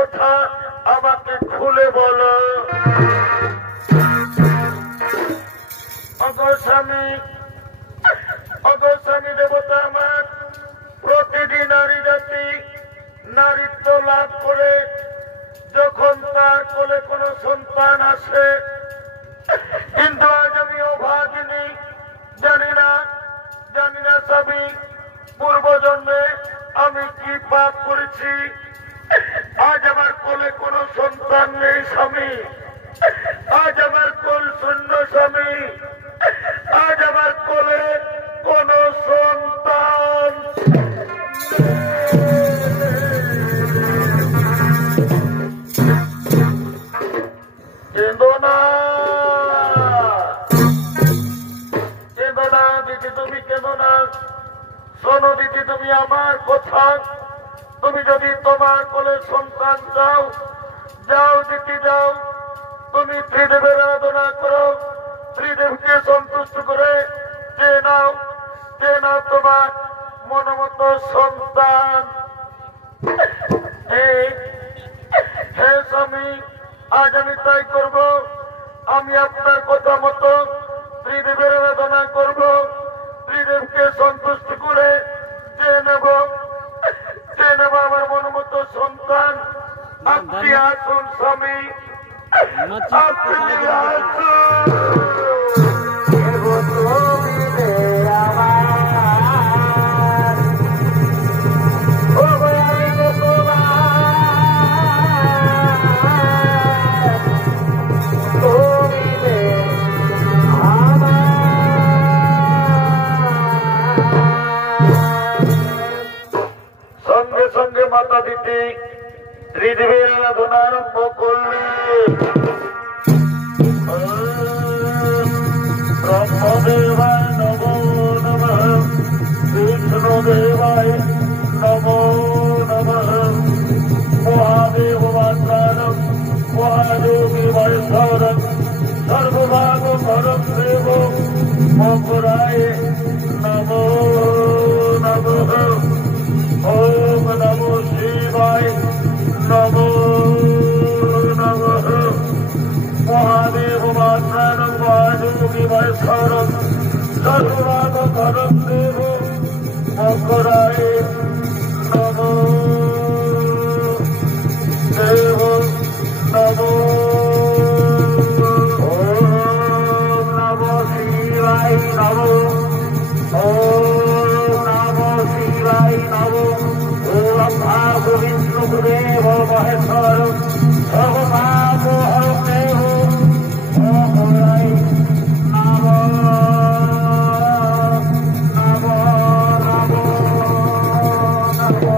কথা আমাকে খুলে বলো। অগস্বামী দেবতা আমার, প্রতিটি নারী জাতি নারীত্ব লাভ করে যখন তার কোলে কোনো সন্তান আসে, কিন্তু আজ আমি অভাগিনী, জানি না স্বামী পূর্বজন্মে আমি কি পাপ করেছি। আজ আমার কোলে কোনো সন্তান নেই স্বামী, আজ আমার কোল শূন্য স্বামী, আজ আমার কোলে কোনো সন্তান। কেঁদো না দিদি, তুমি কেঁদো না। শোনো দিদি, তুমি আমার কথা, তুমি যদি তোমার কোলে সন্তান চাও, যাও দিদি যাও, তুমি ত্রিদেবের আরাধনা করো, ত্রিদেবকে সন্তুষ্ট করে যে নাও তোমার মনোমত সন্তান। হে স্বামী, আজ আমি তাই করব। আমি আপনার কথা মতো ত্রিদেবের আরাধনা করব, ত্রিদেবকে সন্তুষ্ট করে যে নেব আমার মনোমত সন্তান। আপনি আসুন স্বামী, আপনি আসুন। সঙ্গে সঙ্গে মাতা দিদি ত্রিদেবের আরাধনা আরম্ভ করলে। ব্রহ্মদেবায় নমো নমঃ, বিষ্ণুদেবায় নমো নমঃ, মহাদেব মাত্রাণম মহাদেবায় সৌরম সর্বভাগ পরম দেব মকরায় নমো নমঃ। ওম নমো শিবায় নমো নমঃ, মহাদেব মাত্রাণম মহাদেবায় সৌরম সর্বভাগ পরম দেব মকরায় নমো দেব নমো। ওম নমো শিবায় নমো, ওম নমো শিবায় নমো। ওম ভাগো বিষ্ণুদেব মহেশ্বর সর্বভাগ হরম দেব মকরায় নমো নমো নমো নমো।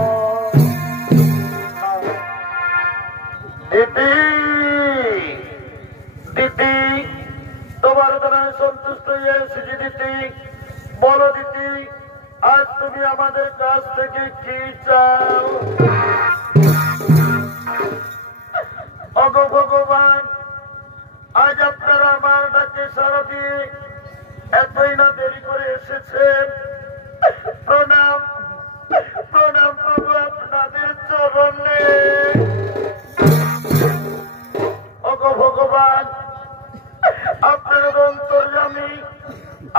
দিদি তোমার দ্বারা সন্তুষ্ট হয়ে এসেছি দিদি। বলো দিদি, আজ তুমি আমাদের কাছ থেকে কি চাও? অগ ভগবান, আজ আপনারা আমার ডাকে সাড়া দিয়ে এতই না দেরি করে এসেছেন। প্রণাম প্রণাম প্রভু আপনাদের চরণে। অগ ভগবান, আপনারা তো অন্তর্যামী,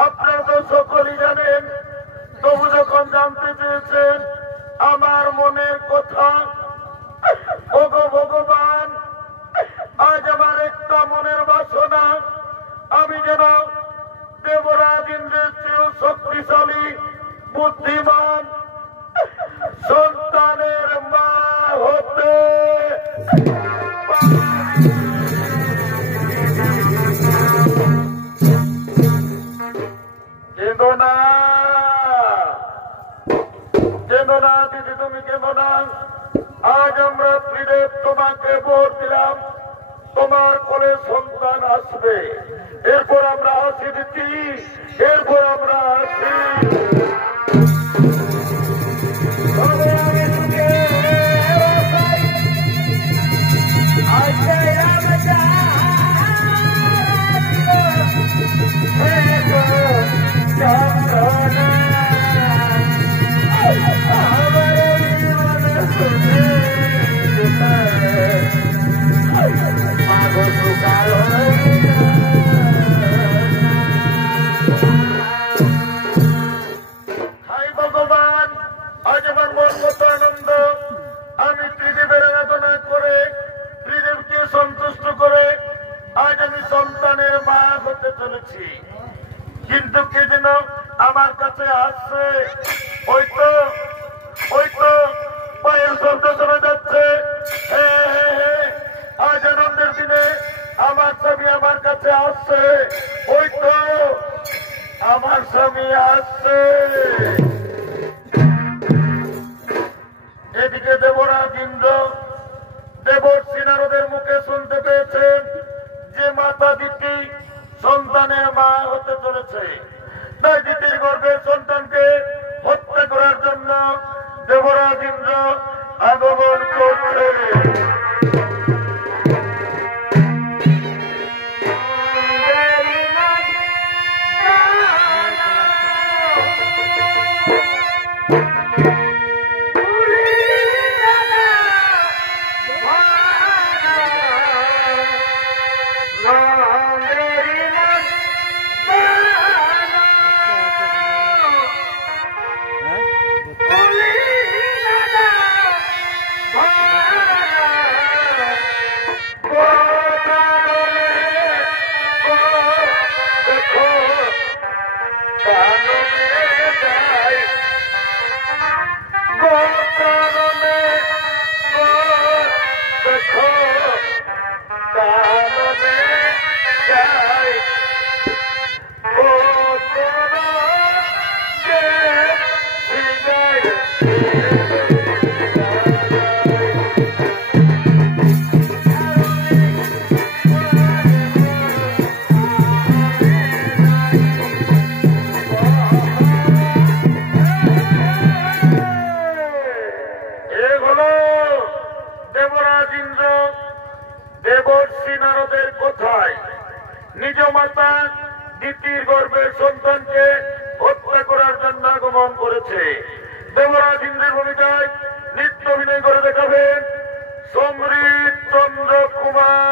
আপনারা তো সকলেই জানেন। তবু যখন জানতে চেয়েছেন আমার মনের কথা, ওগো ভগবান, আজ আমার একটা মনের বাসনা, আমি যেন দেবরাজ ইন্দ্রের চেয়েও শক্তিশালী বুদ্ধিমান সন্তানের মা হতে। কেঁদো না দিদি, তুমি কেঁদো না। আজ আমরা ত্রিদেব তোমাকে ভোট দিলাম, তোমার কোলে সন্তান আসবে। এরপর আমরা আসি দিদি, এরপর আমরা আসি। দেখি, কিন্তু কে যেন আমার কাছে আসছে। ওই তো পায়ের শব্দ শোনা যাচ্ছে। আজ আনন্দের দিনে আমার স্বামী আমার কাছে আসছে। ওই তো আমার স্বামী আসছে। এদিকে দেবরাজ ইন্দ্র দেবর্ষি নারদের মুখে শুনতে পেয়েছেন যে মাতা দিতি সন্তানের মা হতে চলেছে। তাই দিতির গর্ভের সন্তানকে হত্যা করার জন্য দেবরাজ ইন্দ্র আগমন করছে। দেবর্ষি নারদের কথায় নিজ মাতা দিতির গর্ভের সন্তানকে হত্যা করার জন্য আগমন করেছে। দেবরাজ ইন্দ্রের ভূমিকায় নৃত্য অভিনয় করে দেখাবেন সমৃদ্ধ চন্দ্র কুমার।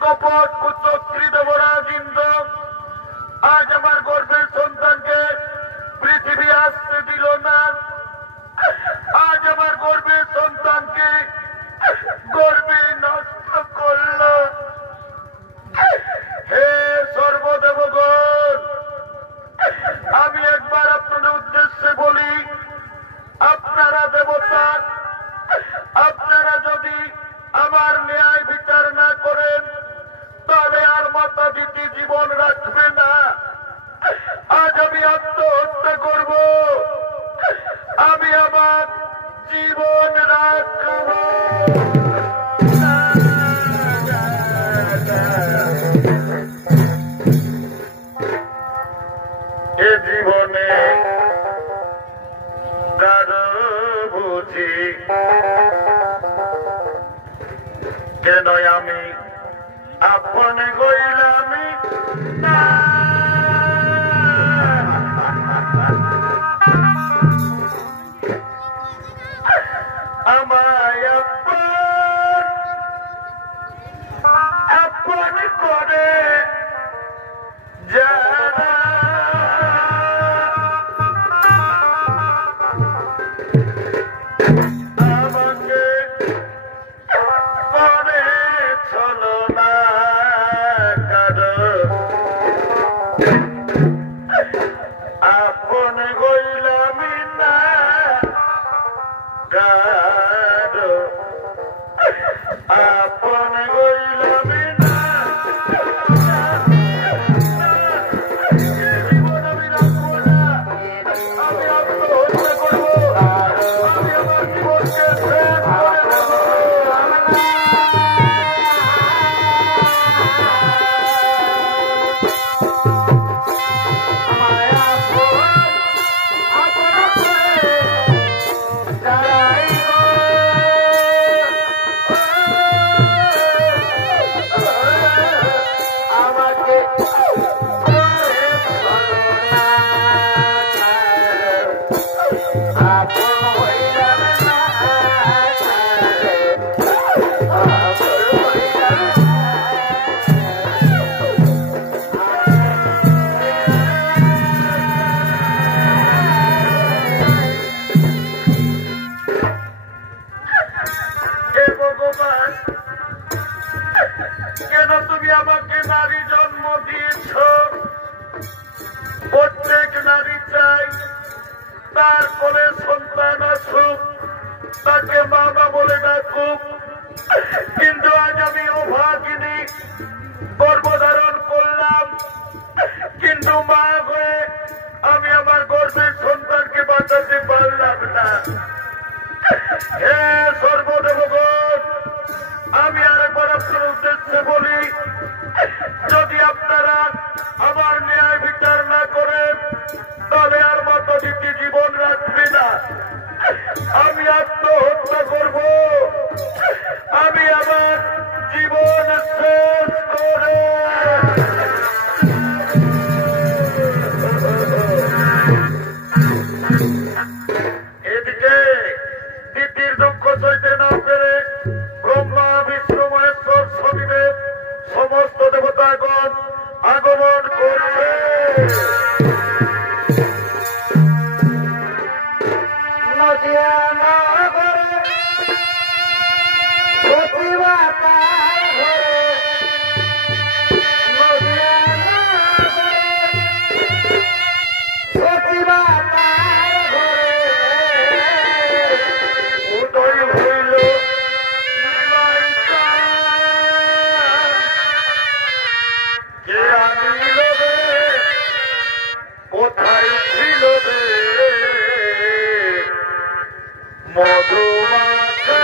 কপট কুচক্রী দেবরাজি অতিথি জীবন রাখবে না। আজ আমি আত্মহত্যা করব, আমি আমার জীবন রাখব। এ জীবনে কারো বুঝি কেন আমি আপন গইলামি না। আমায় আপন করে যারা আমাকে করে চলো না কারো আপন গইলামি না কারো আপন গইলামি না। জীবন আমি রাখবো না, আমি আত্মহত্যা করবো, আমি আমার জীবনকে শেষ করে দেবো। ভগবান, কেন তুমি আমাকে নারী জন্ম দিয়েছ? প্রত্যেক নারী চাই তারপরে সন্তান আসুক, তাকে বাবা বলে ডাকুক, কিন্তু আজ আমি অভাগিনী গর্ভধারণ করলাম, কিন্তু মা হয়ে আমি আমার গর্ভের সন্তানকে বাঁচাতে পারলাম না। হে সর্বদেবগণ, আমি আরেকবার আপনার উদ্দেশ্যে বলি, যদি আপনারা আমার ন্যায় বিচার না করেন তাহলে আর মাতাদিতি জীবন রাখবে না। আমি আত্মহত্যা করব, আমি আমার জীবন শেষ করে এদিকে দিতির দুঃখ সইতে না পেরে ব্রহ্মা বিষ্ণু মহেশ্বর শনিদেব সমস্ত দেবতাগণ আগমন করছে। নদিয়া নগরে প্রতিভা তার ঘরে, নদিয়া নগরে প্রতিভা তার ঘরে উদয় হইল নিমাই চাঁদ। কে আনিল রে, কোথায় ছিল রে মধুমাখা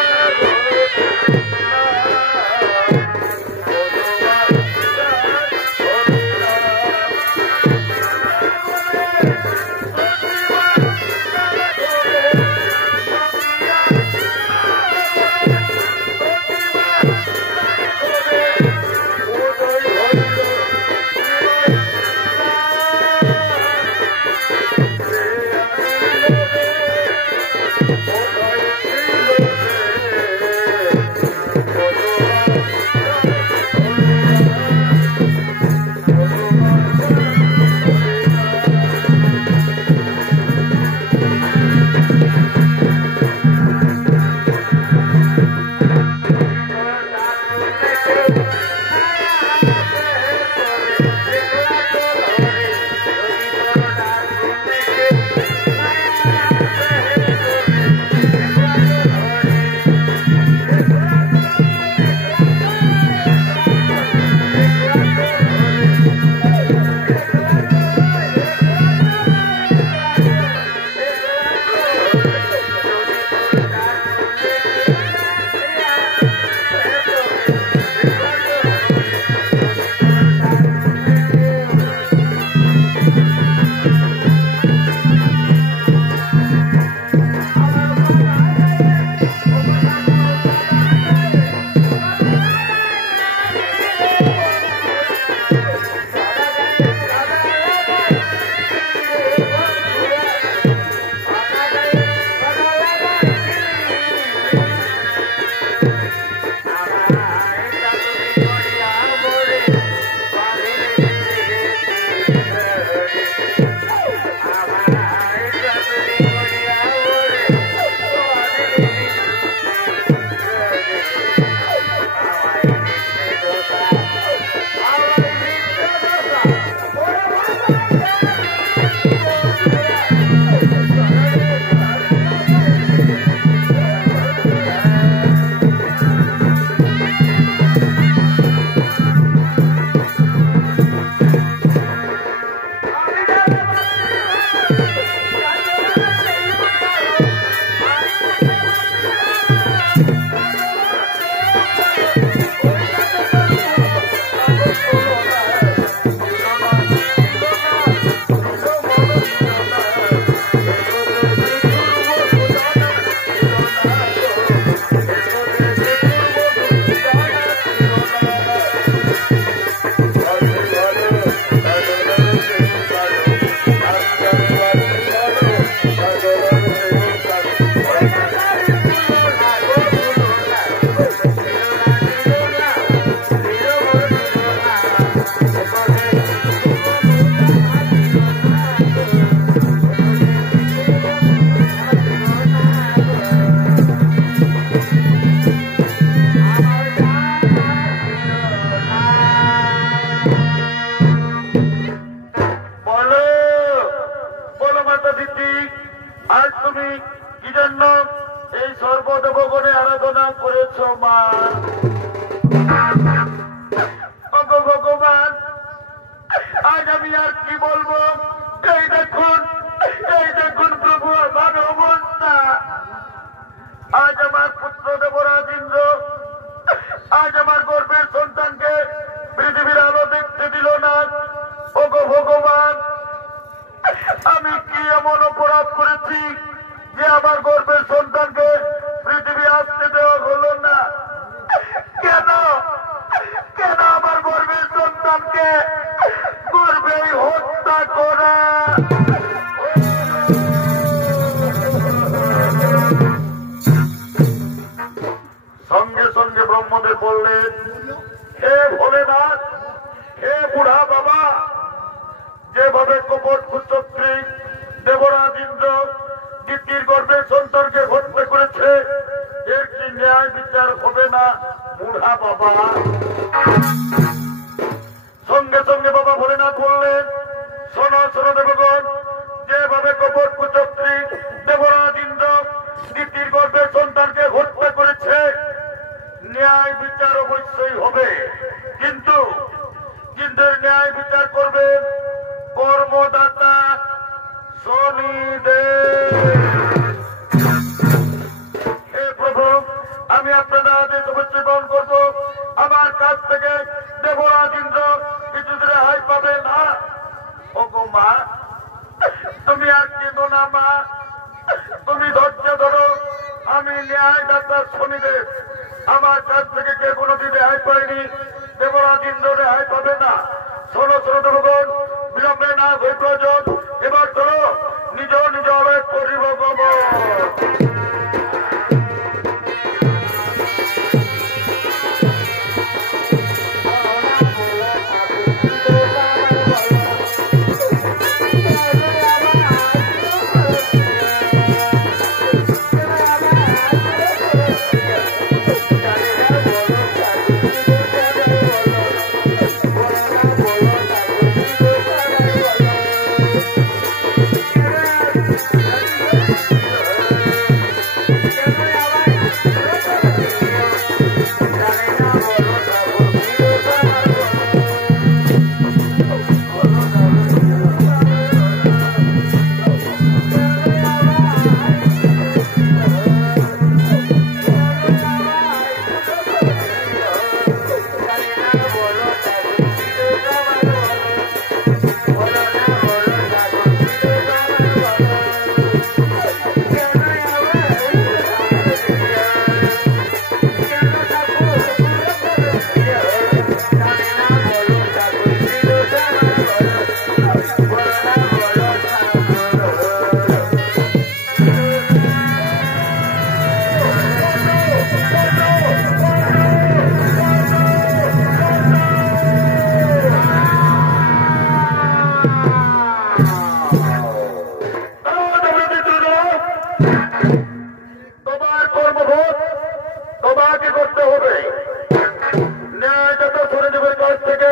ন্যায় যত সরে দেবের কাছ থেকে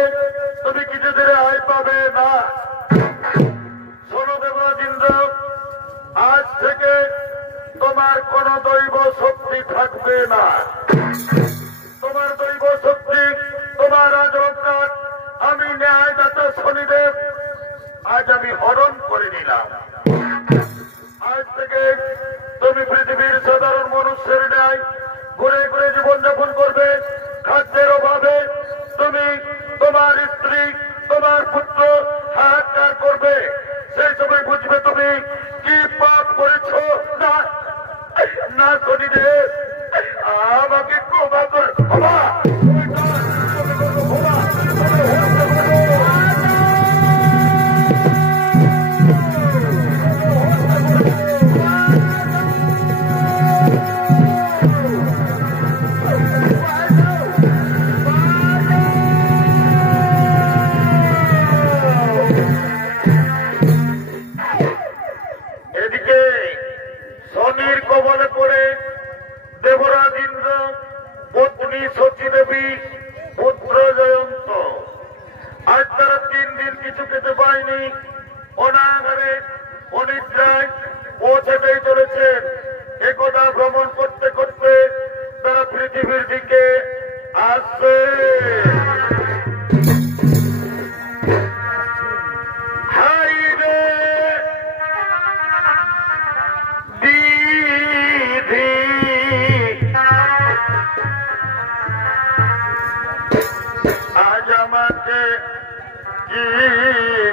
তুমি কিছু দিনে আয় পাবে না। থাকবে না। তোমার দৈব শক্তি, তোমার আজকাল আমি ন্যায়দাতা শনিদেব আজ আমি হরণ করে নিলাম। আজ থেকে তুমি পৃথিবীর সাধারণ মানুষের ন্যায় ঘুরে ঘুরে জীবনযাপন করবে। খাদ্যের অভাবে তুমি তোমার স্ত্রী, তোমার পুত্র হাহাকার করবে। সেই সময় বুঝবে তুমি কি পাপ করেছ। না না শনিদেব, আমাকে ক্ষমা কর। এদিকে শনির কবলে পড়ে দেবরাজ ইন্দ্র, পত্নী সচীদেবী, পুত্র জয়ন্ত আজ তারা 3 দিন কিছু খেতে পায়নি। অনাহারে অনিদ্রায় পৌঁছাতেই চলেছেন। একদা ভ্রমণ করতে করতে তারা পৃথিবীর দিকে আসছে। হাই রে দিদি, আজ আমাকে কি রে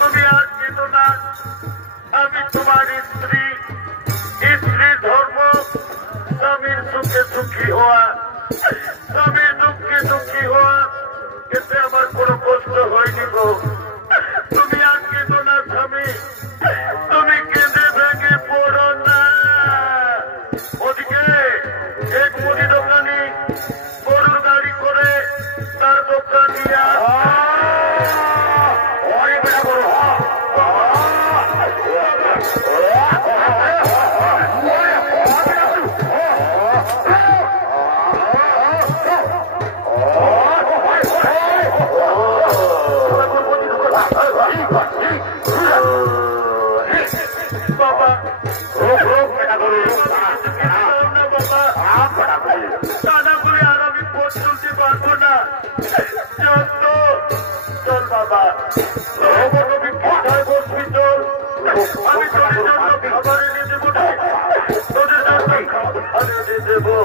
তুমি আর যেত না। আমি তোমার স্ত্রী, স্ত্রী ধর্ম স্বামীর সুখে সুখী হওয়া, স্বামীর দুঃখে দুঃখী হওয়া, এতে আমার কোনো কষ্ট হয়নি গো। তুমি আর কেঁদো না স্বামী, তুমি কেঁদে ভেঙে পড়ো না। ওদিকে এক মুদি দোকানি গরুর গাড়ি করে তার দোকান নিয়ে আমি তোদের জন্য খাবার এনে দেবো, তোদের জন্য খাবার এনে দেবো।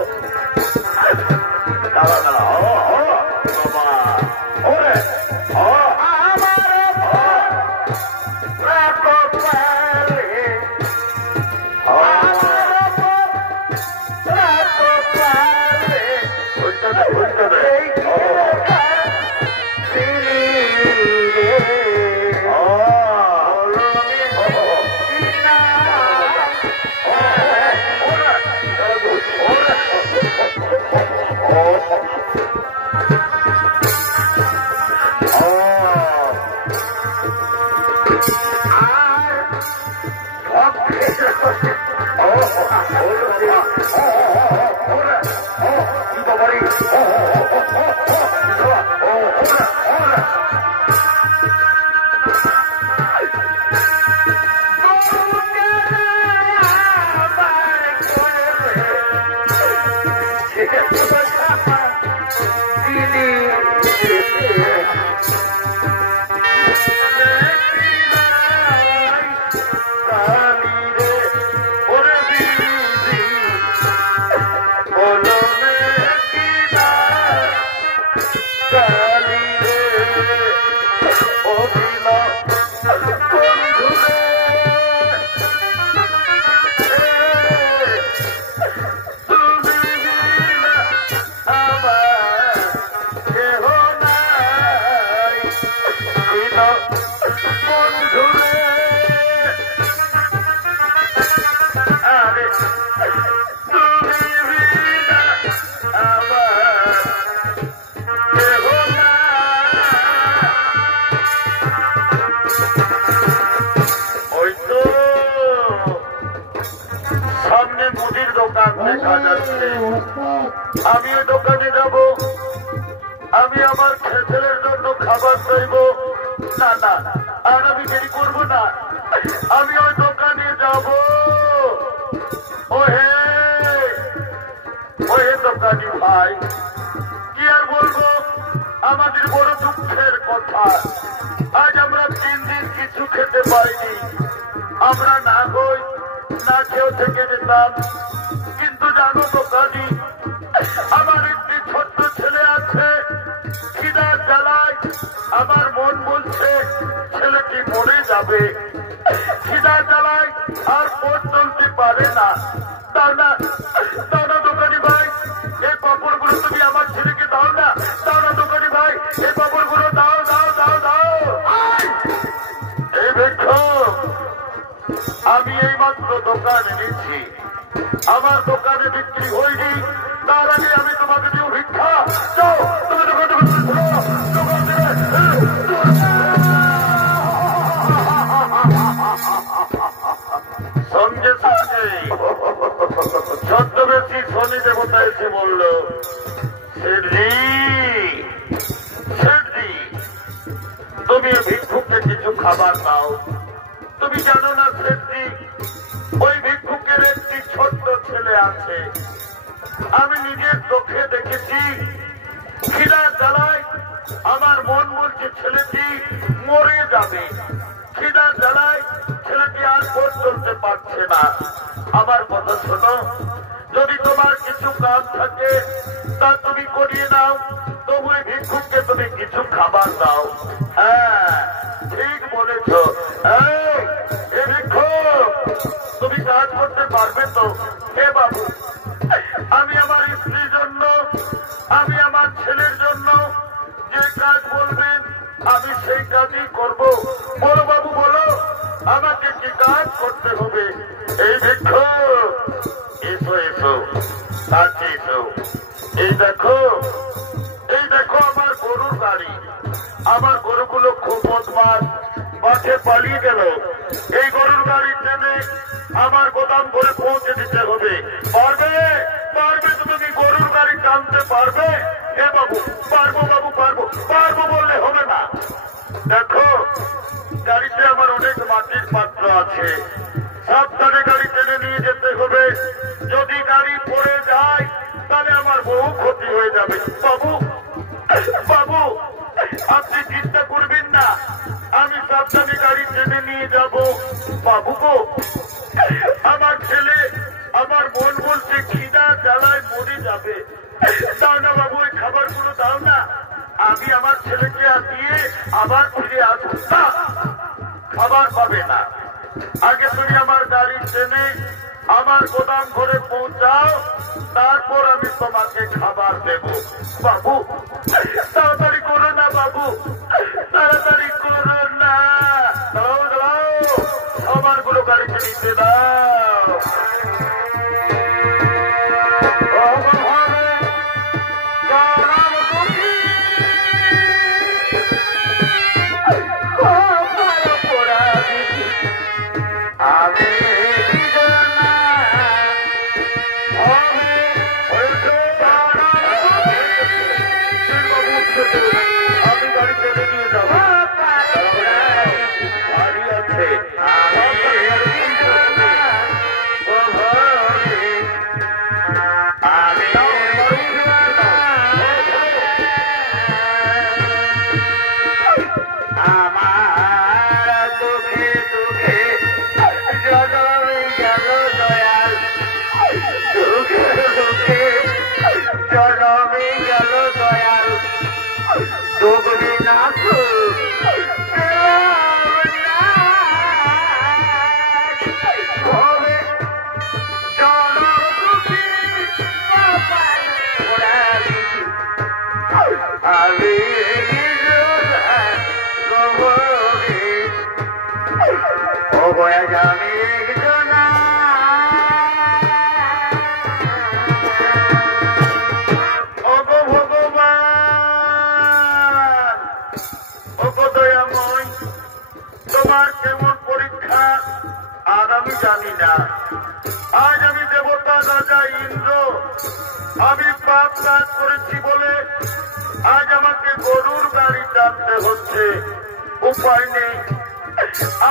দেখা যাচ্ছে। আমি ওই দোকানে যাব, আমি আমার ছেলের জন্য খাবার চাইব। না না, আর আমি দেরি করবো না, আমি ওই দোকানে যাব। ওহে ওহে দোকানি ভাই, কি আর বলবো, আমাদের বড় দুঃখের কথা, আজ আমরা 3 দিন কিছু খেতে পাইনি। আমরা না হই না খেয়েও থেকে যেতাম, কিন্তু জানো দোকানি, আমার একটি ছোট্ট ছেলে আছে, খিদার জ্বালায় আমার মন বলছে ছেলেটি মরে যাবে। খিদার জ্বালায় আর পথ চলতে পারে না। দাও না, দাও না দোকানি ভাই, এই পাপড়গুলো তুমি আমার ছেলেকে দাও না। দাও না দোকানি ভাই, এই পাপড়গুলো দাও দাও দাও দাও। এই দেখো, আমি এই মাত্র দোকান এনেছি, আমার দোকানে বিক্রি হয়নি, তার আগে আমি তোমাকে দিও ভিক্ষা। যাও তুমি দোকানে সঙ্গে সঙ্গে ছদ্মবেশী শনি দেবতা এসে বলল, শেঠজি শেঠজি, তুমি ভিক্ষুককে কিছু খাবার দাও। তুমি জানো না শেঠজি, ওই ভিক্ষুকের একটি ছোট্ট ছেলে আছে, আমি নিজের চোখে দেখেছি। খিদার জ্বালায় আমার মন বলছে ছেলেটি মরে যাবে। খিদার জ্বালায় ছেলেটি আর পথ চলতে পারছে না। আমার কথা শোনো, যদি তোমার কিছু কাজ থাকে তা তুমি করিয়ে নাও, তবু এই ভিক্ষুককে তুমি কিছু খাবার দাও। হ্যাঁ ঠিক বলেছ। এই ভিক্ষুক, তুমি কাজ করতে পারবে তো? হে বাবু, আমি আমার স্ত্রীর জন্য, আমি আমার ছেলের জন্য যে কাজ বলবেন আমি সেই কাজই করব। বলো বাবু বলো, আমাকে কি কাজ করতে হবে? এই ভিক্ষুক, এসো এসো, কাছে এসো। এই দেখো, এই দেখো আমার গরুর গাড়ি। আমার গরুগুলো খুব বদমাশ, মাঠে পালিয়ে গেল। এই গরুর গাড়ি টেনে আমার গোদাম করে পৌঁছে দিতে হবে। পারবে? পারবে তো? তুমি গরুর গাড়ি টানতে পারবে? হে বাবু, পারবো বাবু, পারবো। পারবো বললে হবে না। দেখো, গাড়িতে আমার অনেক মাটির পাত্র আছে, সাবধানে গাড়ি টেনে নিয়ে যেতে হবে। যদি গাড়ি পড়ে যায় তাহলে আমার বহু ক্ষতি হয়ে যাবে। বাবু বাবু, আপনি চিন্তা করবেন না, আমি সাবধানে গাড়ি টেনে নিয়ে যাব। বাবু গো, আমার ছেলে, আমার মন বলছে খিদা জ্বালায় মরে যাবে। দাও না বাবু, ওই খাবারগুলো দাও না, আমি আমার ছেলেকে দিয়ে আবার ফিরে আসবো। খাবার পাবে না, আগে তুমি আমার গাড়ি টেনে আমার গোদাম ঘরে পৌঁছাও, তারপর আমি তোমাকে খাবার দেব। বাবু তাড়াতাড়ি করো না বাবু, তাড়াতাড়ি করো না। দাও দাও, খাবারগুলো গাড়িতে নিতে দাও। আমি পাপ কাজ করেছি বলে আজ আমাকে গরুর গাড়ি টানতে হচ্ছে। উপায় নেই,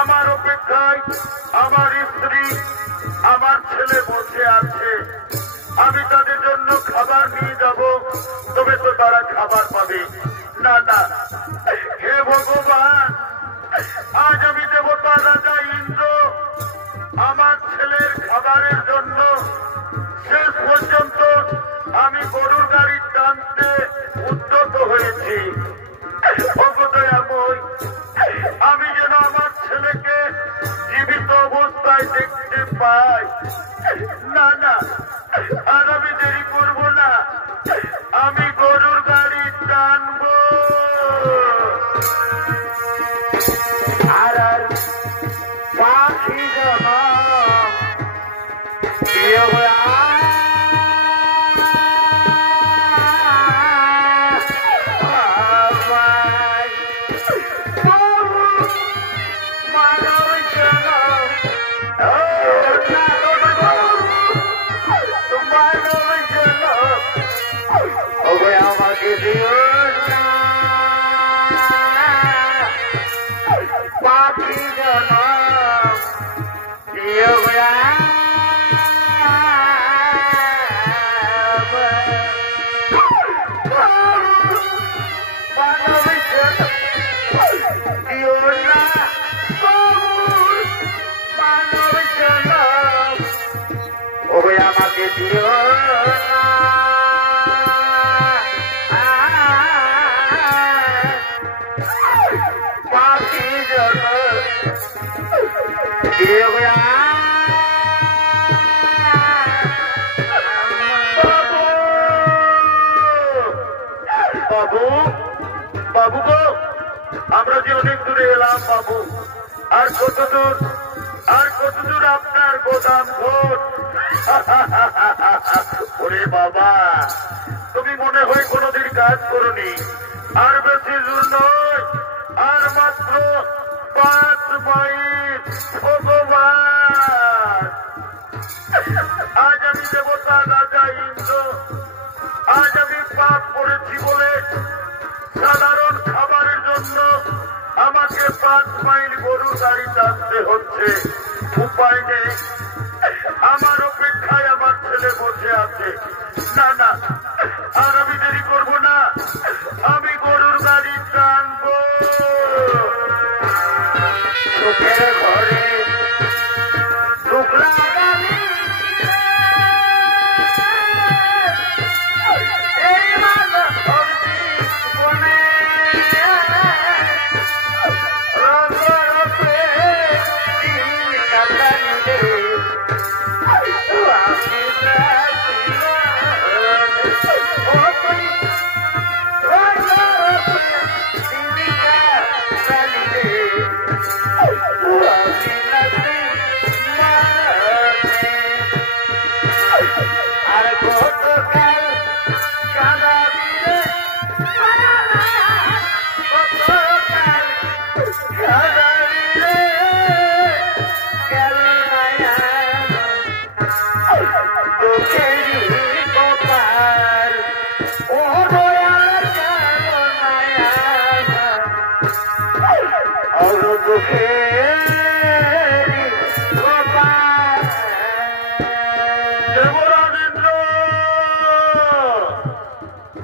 আমার অপেক্ষায় আমার স্ত্রী আমার ছেলে বসে আছে। আমি তাদের জন্য খাবার নিয়ে যাব, তবে তো তারা খাবার পাবে না। না, হে ভগবান, আজ আমি দেবতা রাজা ইন্দ্র আমার ছেলের খাবারের জন্য শেষ পর্যন্ত আমি গরুর গাড়ি টানতে উদ্যত হয়েছি। ভগদয়াময়, আমি যেন আমার ছেলেকে জীবিত অবস্থায় দেখতে পাই। না না, আর আমি দেরি করব না, আমি গরুর গাড়ি টানবো। আর পাখি আমাকে দিও না, পাখি জন দিও আমাকে দিও না, পাখি জন দিও। বাবু, বাবু গো, আমরা যে অনেক দূরে এলাম বাবু। আর কত দূর, আর কত দূর আপনার গোদাম ঘর? ওরে বাবা, তুমি মনে হয় কোনদিন কাজ করনি। আর বেশি দূর নয়, আর মাত্র 5 মাইল। ভগবান, আজ আমি দেবতা রাজা ইন্দ্র, আজ আমি পাপ করেছি বলে সাধারণ খাবারের জন্য আমাকে 5 মাইল গরুর গাড়ি টানতে হচ্ছে। উপায় নেই, আমার অপেক্ষায় আমার ছেলে বসে আছে। না না, আর আমি দেরি করব না, আমি গরুর গাড়ি টানবো। সুখের ঘরে টুকরা গাড়ি এই মালা বনে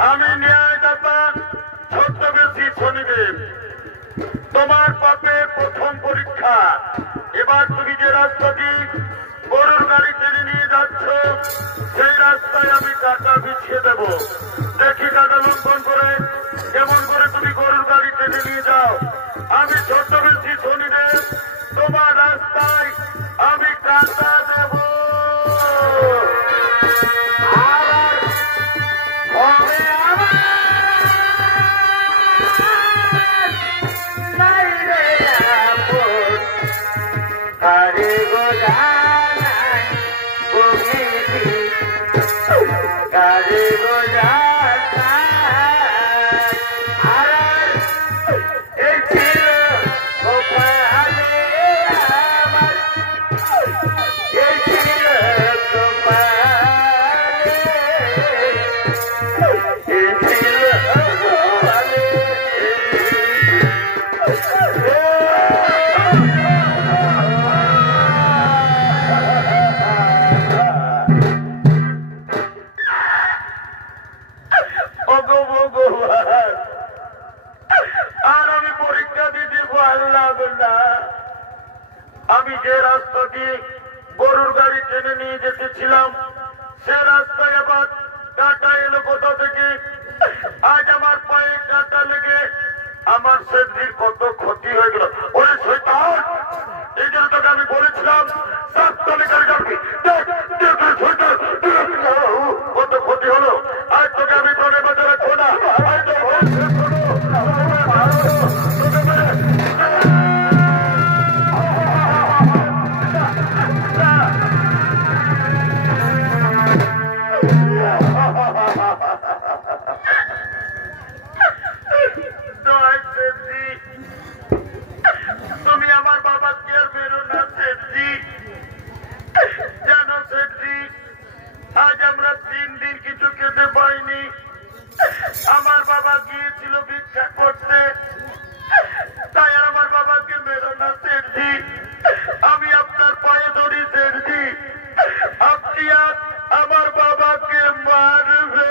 আমি ন্যায়দাতা ছদ্মবেশী শনিদেব, তোমার পাপের প্রথম পরীক্ষা। এবার তুমি যে রাস্তাটি গরুর গাড়ি টেনে নিয়ে যাচ্ছ, সেই রাস্তায় আমি কাঁটা বিছিয়ে দেব। দেখি কাঁটা লঙ্ঘন করে কেমন করে তুমি গরুর গাড়ি টেনে নিয়ে যাও। আমি ছদ্মবেশী শনিদেব, তোমার রাস্তায় আমি কাঁটা দেব। দিয়ে গরুর গাড়ি টেনে নিয়ে যেতেছিলাম, সে রাস্তায় আবার কাঁটা এলো কোথা থেকে। আজ আমার পায়ে কাঁটা লেগে আমার সেদির কত ক্ষতি হয়ে গেল। ওরে শয়তান, এই জন্য তোকে আমি বলেছিলাম কত ক্ষতি হলো। আজ তোকে আমি প্রাণে বাঁচা রাখবো না। তুমি আমার বাবাকে আর বেরো না সেটজি, জানো সেটজি, আজ আমরা 3 দিন কিছু খেতে পাইনি। আমার বাবা গিয়েছিল ভিক্ষা করতে, তাই আর আমার বাবাকে মেরো না সেটজি। আমি আপনার পায়ে ধরি সেটজি, আপনি আর আমার বাবাকে মারবে।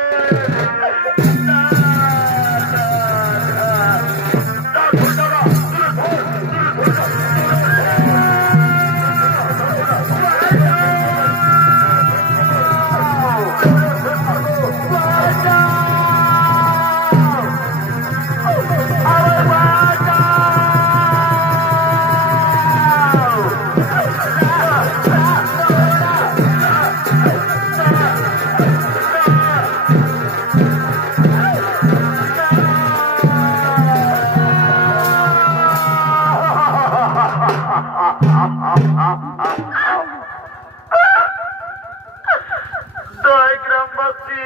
গ্রামবাসী,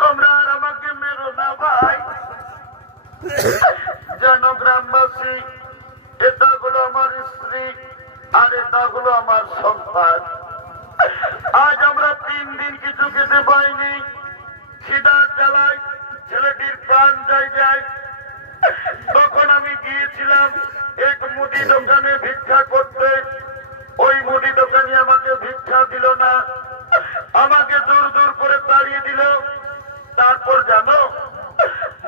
তোমরা আর আমাকে মেরো না ভাই। জানো গ্রামবাসী, এটা হলো আমার স্ত্রী আর এটা হলো আমার সন্তান। আজ আমরা 3 দিন কিছু খেতে পাইনি, খিদা জ্বালায় ছেলেটির প্রাণ যায়। তখন আমি গিয়েছিলাম এক মুদি দোকানে ভিক্ষা করতে। ওই মুদি দোকানি আমাকে ভিক্ষা দিল না, আমাকে দূর দূর করে তাড়িয়ে দিল। তারপর জানো,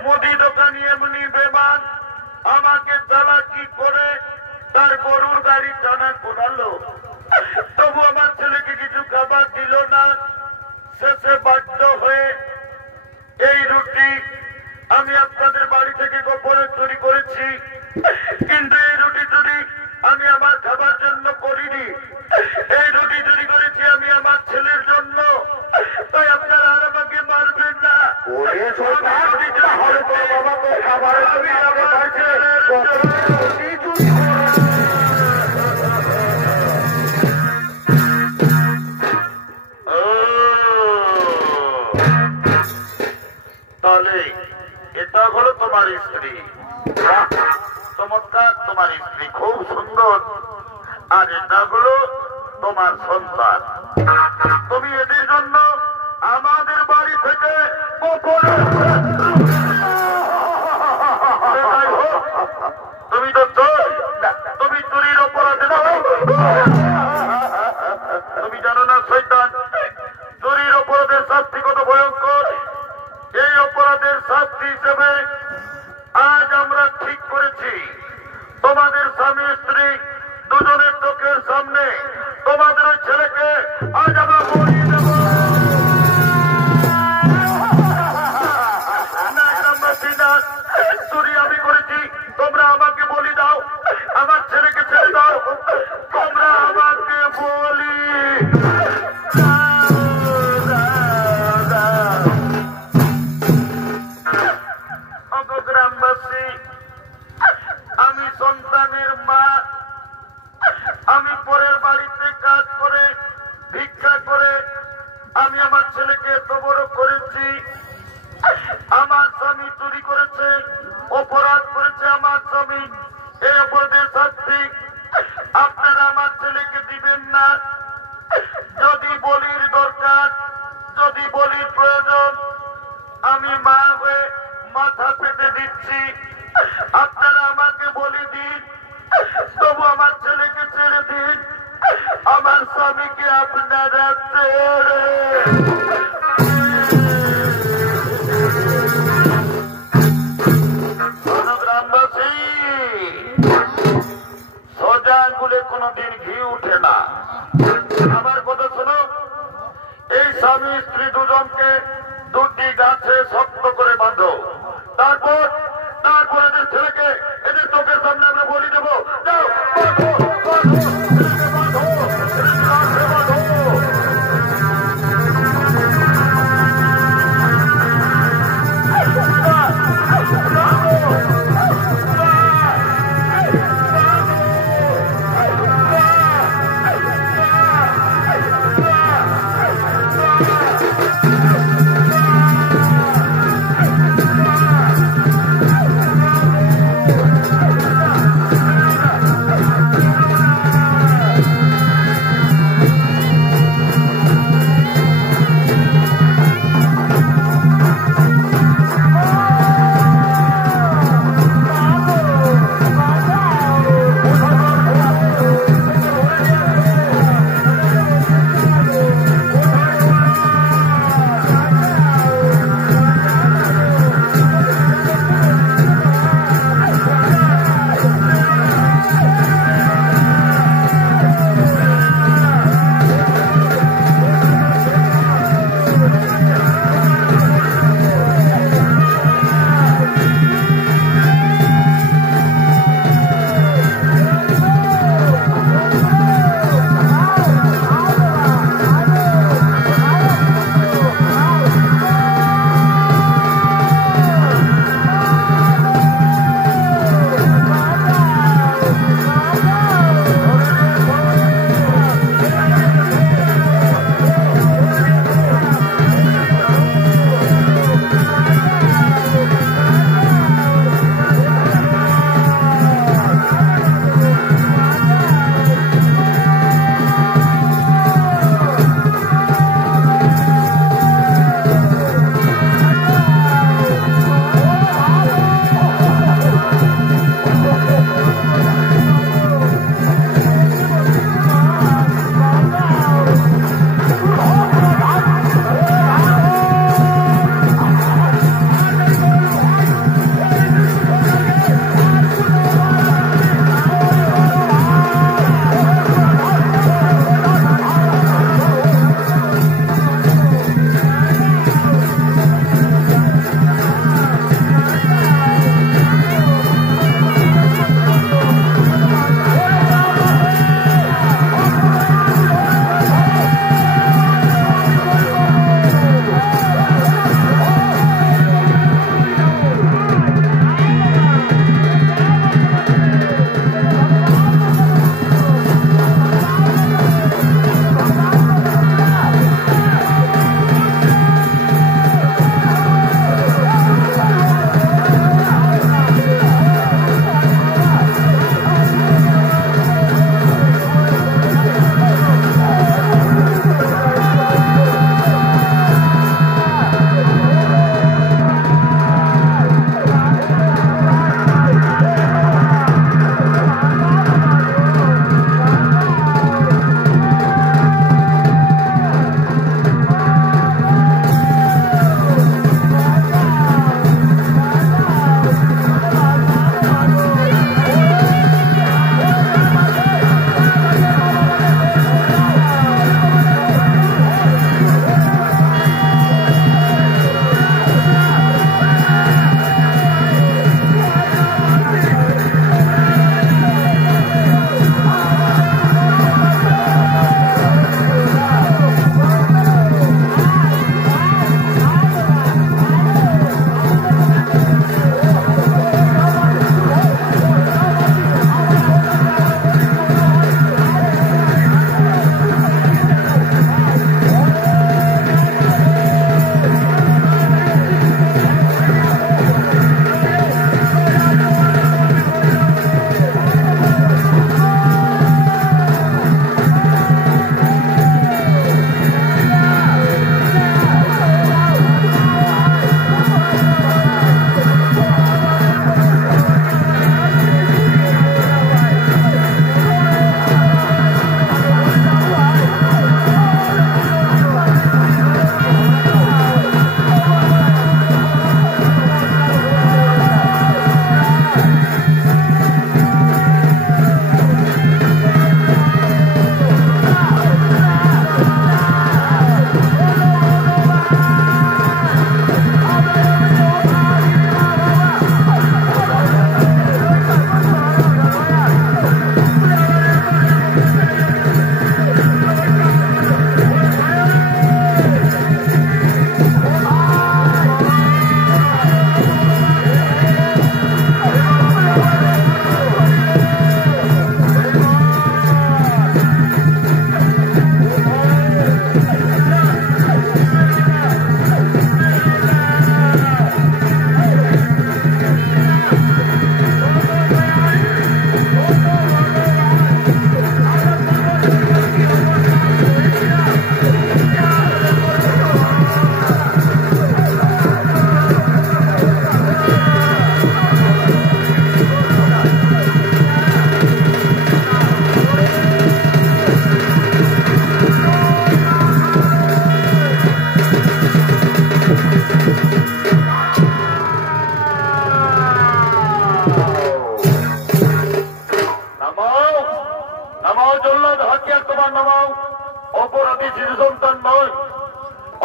মুদি দোকানি এমনি বেমান, আমাকে চালাকি করে তার গরুর গাড়ি টানা করালো। তবু আমার ছেলেকে কিছু খাবার দিল না। শেষে বাধ্য হয়ে এই রুটি আমি আপনাদের বাড়ি থেকে গোপনে চুরি করেছি, কিন্তু এই রুটি চুরি আমি আমার খাবার জন্য করিনি। এই রুটি চুরি করেছি আমি আমার ছেলের জন্য। তাই আপনারা আর আমাকে মারবেন না। তাহলে এটা হলো তোমার স্ত্রী, চমৎকার তোমার স্ত্রী, খুব সুন্দর। আর এটা হলো তোমার সন্তান। তুমি এদের জন্য আমাদের বাড়ি থেকে তুমি তো তুমি চুরির অপরাধে, তুমি জানো না শয়তান, চুরির অপরাধের শাস্তি কত ভয়ঙ্কর। এই অপরাধের শাস্তি হিসেবে আজ আমরা ঠিক করেছি, তোমাদের স্বামী স্ত্রী দুজনের চোখের সামনে তোমাদের ওই ছেলেকে আজ আমরা মরিয়ে দেব। চুরি আমি করেছি, তোমরা আমাকে বলি দাও, আমার ছেলেকে ছেড়ে দাও। তোমরা আমাকে বলি গ্রামবাসী, আমি সন্তানের মা। আমি পরের বাড়িতে কাজ করে ভিক্ষা করে আমি আমার ছেলেকে এত বড় করেছি। আমার স্বামী চুরি করেছে, অপরাধ করেছে আমার স্বামী। এই অপরাধের শাস্তি আপনারা আমার ছেলেকে দিবেন না। যদি বলির দরকার, যদি বলির প্রয়োজন, আমি মা হয়ে মাথা পেতে দিচ্ছি। আপনারা আমাকে বলি দিন, তবু আমার ছেলেকে ছেড়ে দিন। আমার স্বামীকে আপনারা ছেড়ে গ্রামবাসী, সোজা আঙ্গুলে কোনদিন স্বামী স্ত্রী দুজনকে দুটি গাছে শক্ত করে বাঁধো। তারপর এদের ছেলেকে এদের চোখের সামনে আমরা বলি দেবো, যাও বাঁধো, বাঁধো, ছেলেকে বাঁধো, ছেলেকে গাছে বাঁধো।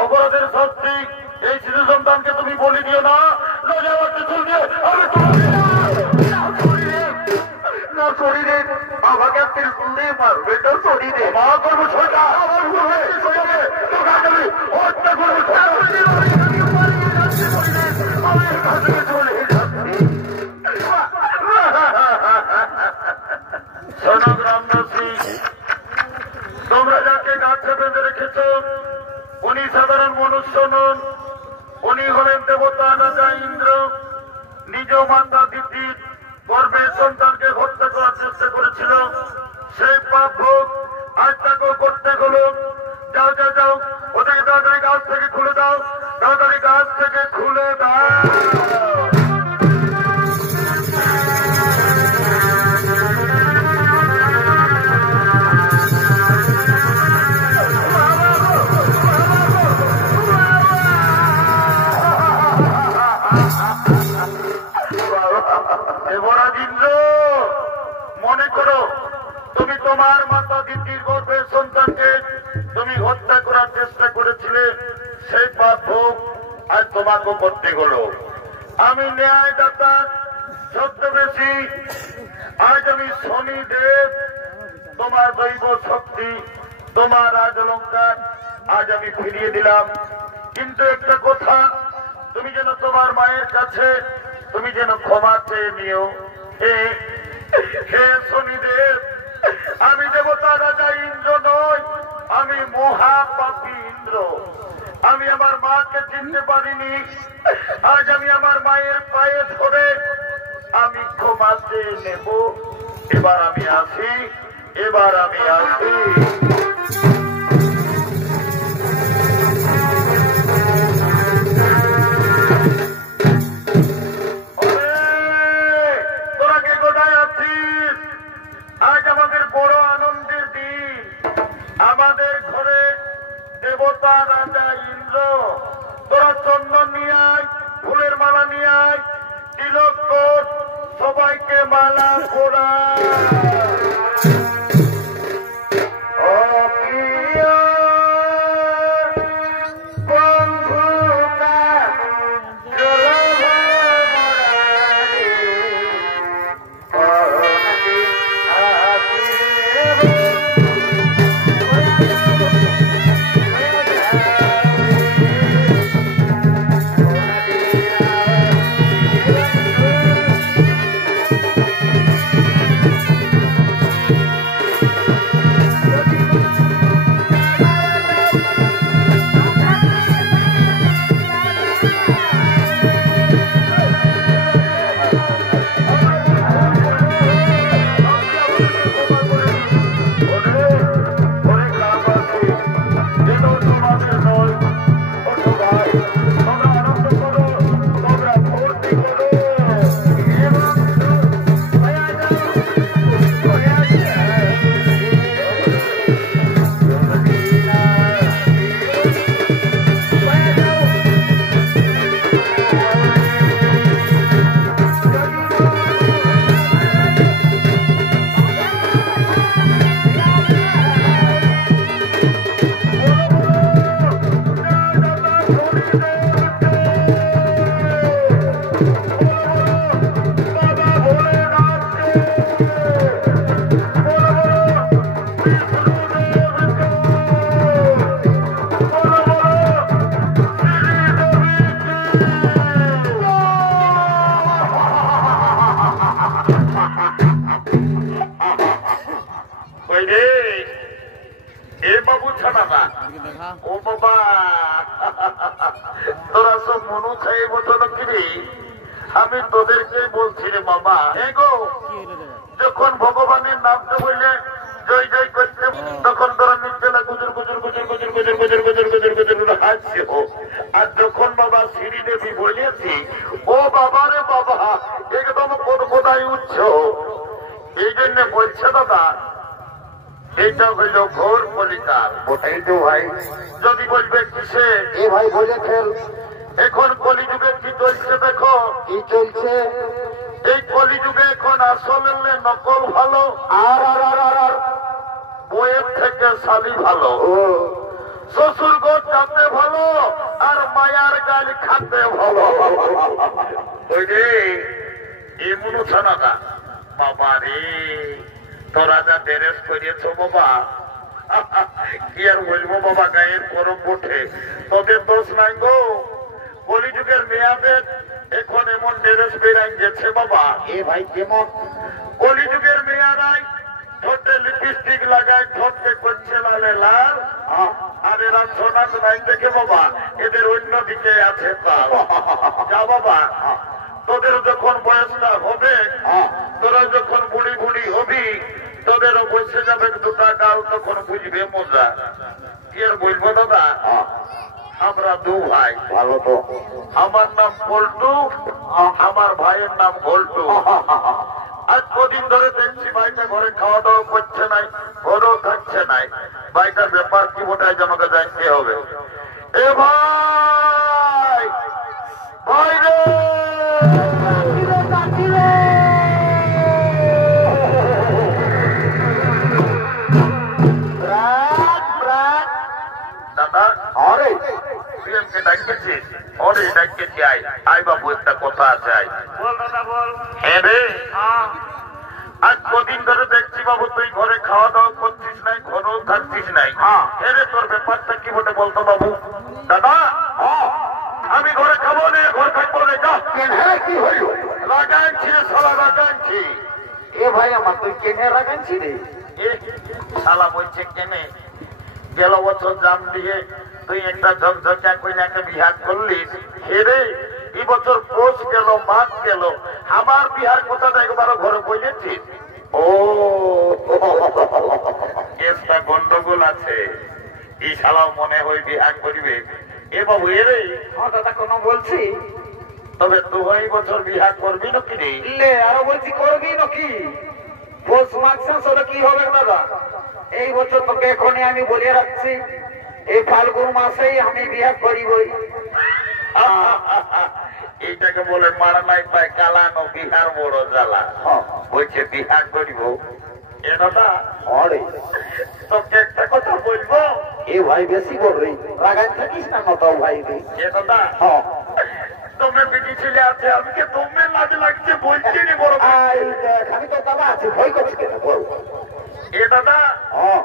অপরাধের শাস্তি এই শিশু সন্তানকে তুমি বলি দিও না, শরীরে আমাকে শুনলেই মারবে তো শরীরে মা করবো হত্যা করবো শোনো গ্রামবাসী, তোমরা যাকে গাছে বেঁধে রেখেছ উনি সাধারণ মনুষ্য নন, উনি হলেন দেবতা রাজা ইন্দ্র। নিজ মাতা দিতির গর্ভের সন্তানকে হত্যা করার চেষ্টা করেছিল, সেই পাপ ভোগ আজ তাকেও করতে হলো। যাও যাও যাও, ওদেরকে তাড়াতাড়ি গাছ থেকে খুলে দাও, তাড়াতাড়ি গাছ থেকে খুলে দাও। মনে করো তুমি তোমার মাতা দিদির গর্ভের সন্তানকে তুমি হত্যা করার চেষ্টা করেছিলে, সেই পাপ ভোগ আজ তোমাকে করতে হলো। আমি ন্যায়দাতা ছদ্মবেশী, আজ আমি শনিদেব, তোমার দৈব শক্তি, তোমার রাজ অলঙ্কার আজ আমি ফিরিয়ে দিলাম। কিন্তু একটা কথা, তুমি যেন তোমার মায়ের কাছে তুমি যেন ক্ষমা চেয়ে নিও। হে শনিদেব, আমি দেবতা রাজা ইন্দ্র নই, আমি মহাপাপী ইন্দ্র। আমি আমার মাকে চিনতে পারিনি, আজ আমি আমার মায়ের পায়ে ধরে আমি ক্ষমা চেয়ে নেব। এবার আমি আসি, এবার আমি আসি। আজ আমাদের বড় আনন্দের দিন, আমাদের ঘরে দেবতা রাজা ইন্দ্র। তোরা চন্দন নিয়ে আয়, ফুলের মালা নিয়ে আয়, তিলক কর, সবাইকে মালা করা। ও বাবা, তোরা সব মনু খাই বছর কিরে, আমি তোদেরকে বলছি রে বাবা। এগো যখন ভগবানের নামটা বললে জয় জয় করতে, তখন তোরা নিচেলা গুজুর গুজুর গুজুর গুজুর গুজুর গুজুর গুজুর গুজুর গুজুর গুজুর হাসছে। আর যখন বাবা শ্রীদেবী বলেছি, ও বাবা রে বাবা, একদম কোথায় উঠছ। এই জন্য বলছে দাদা, এইটা হইল ঘোর কলিকাল। ওটাই তো ভাই, যদি বলবে কিসে এ ভাই বলে ফেল। এখন কলিযুগে কি চলছে দেখো, কি চলছে এই কলিযুগে। এখন আসলে নকল ভালো, আর বইয়ের থেকে শালি ভালো, শ্বশুর ঘর যাতে ভালো, মায়ার গাল খাতে ভালো। ওই রে এমন ছানাটা বাবা রে, তোরা যা ড্রেস করিয়েছ বাবা, কি আর বলবো বাবা, গায়ের পরব ওঠে, তোদের দোষ নাই গো। কলিযুগের মেয়াদের এখন এমন ড্রেস বেরাই গেছে বাবা। এ ভাই কেমন? কলিযুগের মেয়ারাই ঠোঁটে লিপস্টিক লাগায়, ঠোঁটে করছে লালে লাল, আর এরা সোনার নাই দেখে বাবা এদের অন্যদিকে আছে তাল। যা বাবা, তোদের যখন বয়সটা হবে, তোরা যখন বুড়ি বুড়ি হবি, তোদেরও বসে যাবে দুটা গাল, তখন বুঝবে মজা। কি আর বলবো দাদা, আমরা দু ভাই। ভালো তো। আমার নাম পল্টু, আমার ভাইয়ের নাম গোল্টু। আজ কদিন ধরে দেখছি ভাইটা ঘরে খাওয়া দাওয়া করছে নাই, ঘরেও থাকছে নাই। ভাইটার ব্যাপার কি ওটাই আমাকে জানতে হবে। এ ভাই, ভাই রে, দাদা আরে প্রিয়মকে ডাকতেছিস? ওরে ডাকতেছি, আয় আয় বাবু, একটা কথা আছে, আয়। বল দাদা বল। হ্যাঁ রে, হ্যাঁ আজ কদিন ধরে দেখছি বাবু তুই ঘরে খাওয়া দাওয়া করছিস নাই, ঘরেও থাকছিস নাই। হ্যাঁ রে, তোর ব্যাপারটা কি বটে বলতো বাবু? দাদা আমি ঘরে খাবো না, ঘরে থাকবো না, যা। হ্যাঁ কি হইল? রাগাচ্ছি রে শালা, রাগাচ্ছি। এ ভাই আমার তুই কেনে রাখাচ্ছি রে? এ শালা বলছে কেনে, গেল বছর জাম দিয়ে তুই একটা ঝকঝকা কইনাকে বিহার করলিস, হেরে এই বছর পোষ গেল, মাঘ গেল, আমার বিহার কথাটা একবারও ঘরে বলেছিস? ও কেসটা গন্ডগোল আছে, এই শালাও মনে হয় বিহার করিবে। এ বাবু এরে, হ্যাঁ দাদা কোনো বলছি, তবে তুই এই বছর বিহার করবি নাকি রে? লে আরো বলছি করবি নাকি? পোষ মাস শেষ হলে কি হবে দাদা? এই বছর তোকে এখনই আমি বলে রাখছি, এই ফাল্গুন মাসেই আমি বিয়ে করিবই। এইটাকে বলে মারা নাই পায় কালানো, বিহার বড় জ্বালা। বলছে বিহার করিব। এ দাদা আরে তোকে একটা কথা বলবো। এ ভাই বেশি বল রে, রাগান থাকিস না তো ভাই রে। এ দাদা হ্যাঁ তুমি বেটি ছেলে আছে, আমাকে তুমি লাজ লাগছে বলছি নি বড়। আই দেখ আমি তো দাদা আছি, ভয় করছি কেন বল? এ দাদা হ্যাঁ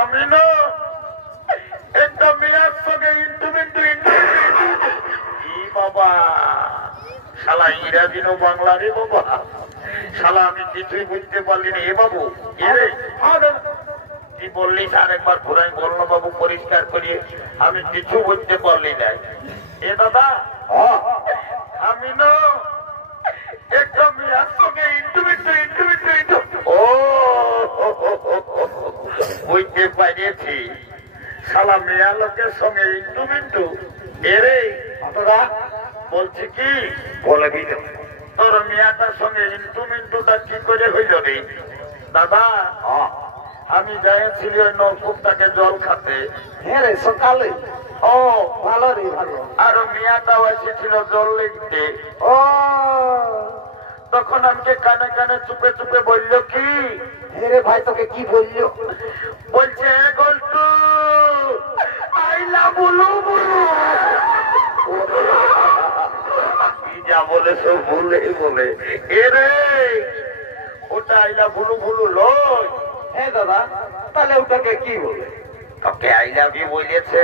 আমি না একটা মেয়ের সঙ্গে ইন্টুমেন্টু বাবা, শালা ইংরাজি নো বাংলা রে বাবা, শালা আমি কিছুই বুঝতে পারলি না। এ বাবু এ রে, কি বললি আর একবার ঘুরাই বললো বাবু, পরিষ্কার করিয়ে, আমি কিছু বুঝতে পারলি না। এ দাদা হ্যাঁ আমি না একটা মেয়ের সঙ্গে ইন্টুমেন্টু ও বুঝতে পারিয়েছি, শালা মেয়া লোকের সঙ্গে ইন্টুমেন্টু। এরে দাদা বলছি কি, বলবি না? তোর মেয়াটার সঙ্গে ইন্টুমেন্টুটা কি করে হইল রে? দাদা হ্যাঁ আমি যাইছিলি ওই নলকূপটাকে জল খাতে। হ্যাঁ রে সকালে। ও ভালো রে ভালো। আর মেয়াটাও এসেছিল জল লিখতে। ও তখন আমাকে কানে কানে চুপে চুপে বললো কি, হ্যাঁ রে ভাই তোকে কি বললো? বলছে গোল্টু আইলা বুলু বুলু। কি যা বলে সব ভুলে বলে। এরে ওটা আইলা বুলু বুলু লয়। হ্যাঁ দাদা তাহলে ওটাকে কি বলে? তোকে আই লাভ ইউ বলেছে।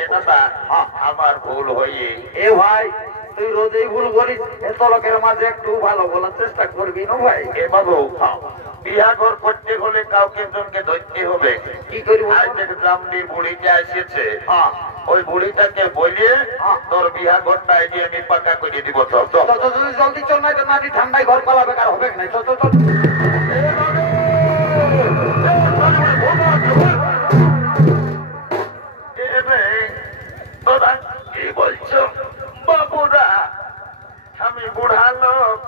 এ দাদা আমার ভুল হয়ে। এ ভাই তুই রোজেই ভুল করিস, এত লোকের মাঝে একটু ভালো বলার চেষ্টা করবি না ভাই? এ বাবু বিয়া ঘর করতে হলে কাউকে জনকে ধরতে হবে। কি করবো? আজ দেখ জামনি বুড়িটা এসেছে, ওই বুড়িটাকে বলিয়ে তোর বিয়া ঘরটা এগিয়ে আমি পাকা করে দিব। চল চল জলদি চল, নাই তো নাটি ঠান্ডায় ঘর পালাবে, আর হবে না। চল চল চল। তোরা কি বলছো বাবুরা? আমি বুড়া লোক,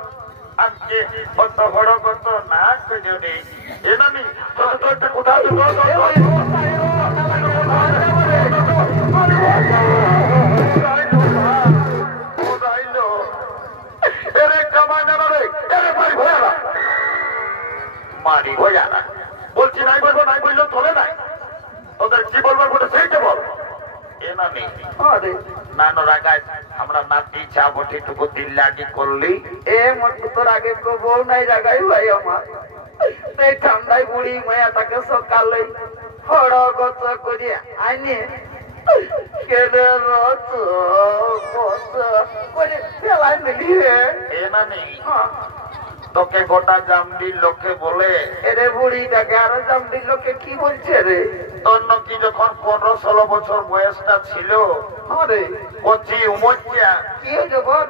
আজকে কত বড় কত না করি এনামি একটা কোথা মারি ভয়া না বলছি, নাই বলবো, নাই বললেও চলে নাই। তোদের কি বলবার বলে সেইটা বল। এ না নানি আরে নানোর আগায় আমরা নাতি চা বটি টুকু দিল লাগি করলি এ মত তোর আগে কো বউ নাই জায়গায় ভাই আমার এই ঠান্ডায় বুড়ি মায়াটাকে সকালে হড় গছ করে আইনি কেড়ে রচ করে ফেলাই দিলি এ নানি তোকে গোটা জামডির লোকে বলে এরে বুড়িটাকে আরো জামডির লোকে কি বলছে রে তোর নাকি যখন 15-16 বছর বয়সটা ছিল আরে কচি উমরিয়া কি হয়েছে বল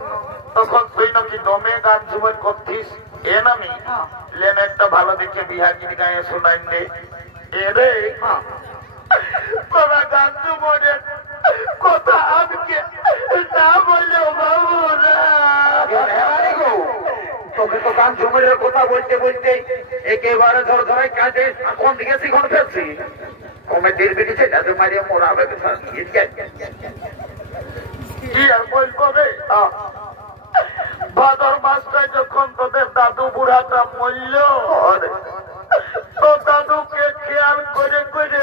তখন তুই নাকি দমে গান ঝুমের করতিস এ নামি লেন একটা ভালো দেখে বিহার গীত গায়ে শোনাই দে এ রে তোরা গান ঝুমরের কথা আমাকে না বললেও বাবু তোকে তো গান ঝুমুরের কথা বলতে বলতে একেবারে ধর ধরে কাজে কোন দিকে শিখন ফেলছি কমেডির বেরিয়েছে যাদের মারিয়ে মোড়াবে কি আর বলবো রে ভাদর মাসটায় যখন তোদের দাদু বুড়াটা মরল তো দাদুকে খেয়াল করে করে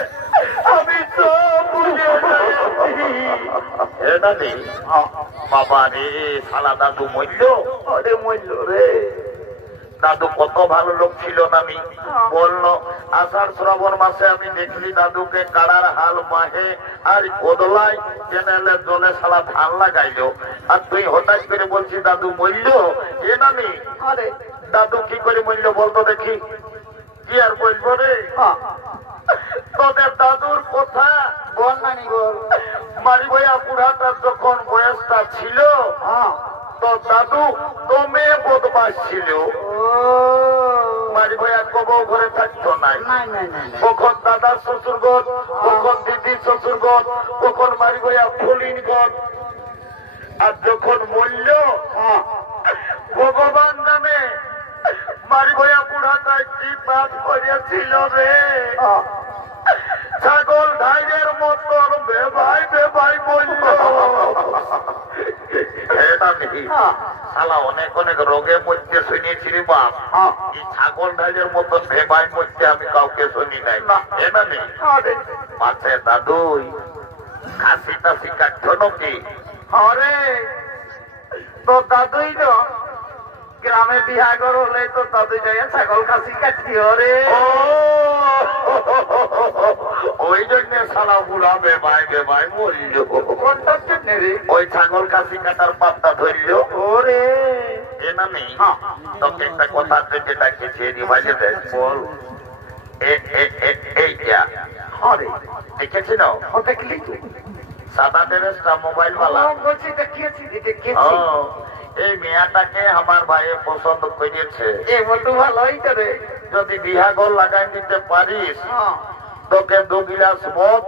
আমি সব বুঝে গেছি বাবা রে শালা দাদু মরল আরে মরল রে দাদু কত ভালো লোক ছিল নামি বললো আষাঢ় শ্রাবণ মাসে আমি দেখলি দাদুকে কাড়ার হাল মাহে আর কোদলায় কেনেলে জলে শালা ধান লাগাইলো আর তুই হঠাৎ করে বলছিস দাদু মরল এ নামি আরে দাদু কি করে মরল বলতো দেখি কি আর বলবো রে তোদের দাদুর কথা বল নানি বল মারি ভাইয়া বুড়াটার যখন বয়সটা ছিল তো দাদু দমে বদমাস ছিল মারি ভাইয়া কবও ঘরে থাকতো নাই কখন দাদার শ্বশুর ঘর কখন দিদির শ্বশুর ঘর কখন মারি ভাইয়া ফুলিন ঘর আর যখন মরল ভগবান নামে মারি ভাইয়া বুড়াটায় কি পাপ করিয়াছিল রে ছাগল ঢাইয়ের মতন বেভাই বেভাই বলল শালা অনেক অনেক রোগে মধ্যে শুনিয়েছিলি বাপ এই ছাগল ঢাইয়ের মতন বেভাই মধ্যে আমি কাউকে শুনি নাই না নেই পাশে দাদুই কাশি টাশি কাটছো নাকি আরে তো দাদুই তো গ্রামে বিহাগর হলে তো দাদু যাই ছাগল খাসি কাটিও রে ওই জন্য শালা বুড়া বেবাই বেবাই মরল কোনটার জন্য রে ওই ছাগল কাশি কাটার পাপটা ধরল ওরে এ নামি তোকে একটা কথা থেকে ডাকিয়েছি বাজে দেখ বল এইটা আরে দেখেছি না দেখলি তুই সাদা ড্রেসটা মোবাইল वाला বলছি দেখিয়েছি এই মেয়াটাকে আমার ভাই পছন্দ করেছে এ বলতো ভালোই করে যদি বিহাগর লাগাই দিতে পারিস তোকে 2 গিলাস মদ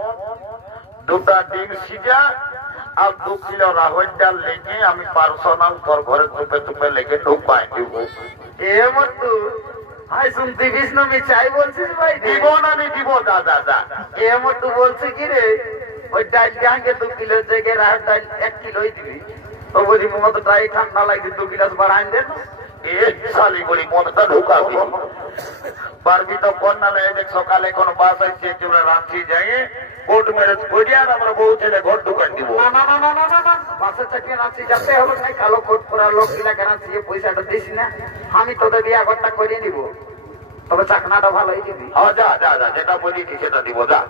2টা ডিম সিজা আর 2 কিলো রাহর ডাল লেগে আমি পার্সোনাল তোর ঘরে টুপে টুপে লেগে ঢুকাই দিব এ মতো হাই শুনতে বিষ্ণু মি চাই বলছিস ভাই দিব না আমি দিব দাদা দা এ মতো বলছে কি রে ওই ডাল জাঙ্গে 2 কিলো জায়গায় রাহর ডাল 1 কিলোই দিবি তো বলি মদ টাই ঠান্ডা লাগবে 2 গিলাস বাড়াই দেন এ শালি বলি মদটা ঢুকাবি পারবি তো কোন না দেখ সকালে কোন বাস আসছে তোরা রাঁচি যাই কোর্ট ম্যারেজ করি আর আমরা বউ ছেলে ঘর ঢুকাই দিব না না না না না না বাসে চাকরি রাঁচি যেতে হবে না কালো কোট পরা লোক কিনা কেন সে পয়সাটা দিস না আমি তোদের বিয়া ঘরটা করে নিব তবে চাকনাটা ভালোই দিবি যা যা যা যেটা বলি সেটা দিব যা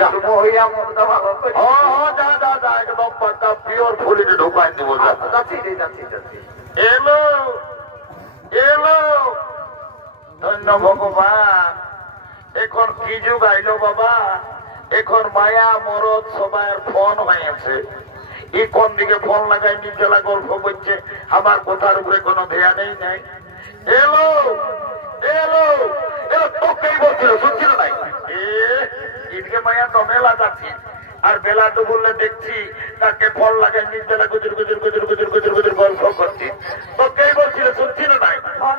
একটু মহিয়া মনটা ভালো করে যা যা যা একদম পাক্কা পিওর ফুলিতে ঢুকাই দিব যা যাচ্ছি রে যাচ্ছি যাচ্ছি এলো এলো ধন্য ভগবান এখন কি যুগ আইলো বাবা এখন মায়া মরদ সবাই ফোন হয়েছে এই কোন দিকে ফোন লাগাই নিজেলা গল্প করছে আমার কথার উপরে কোনো ধ্যানই নাই এলো এলো এলো তোকেই বলছিল শুনছিল নাই ঈদকে মায়া তো মেলা যাচ্ছি আর বেলা তো বললে দেখছি তাকে ফল লাগাই নিজেলা গুজুর গুজুর গুজুর গুজুর গুজুর গুজুর গল্প করছি তোকেই বলছিল শুনছিল নাই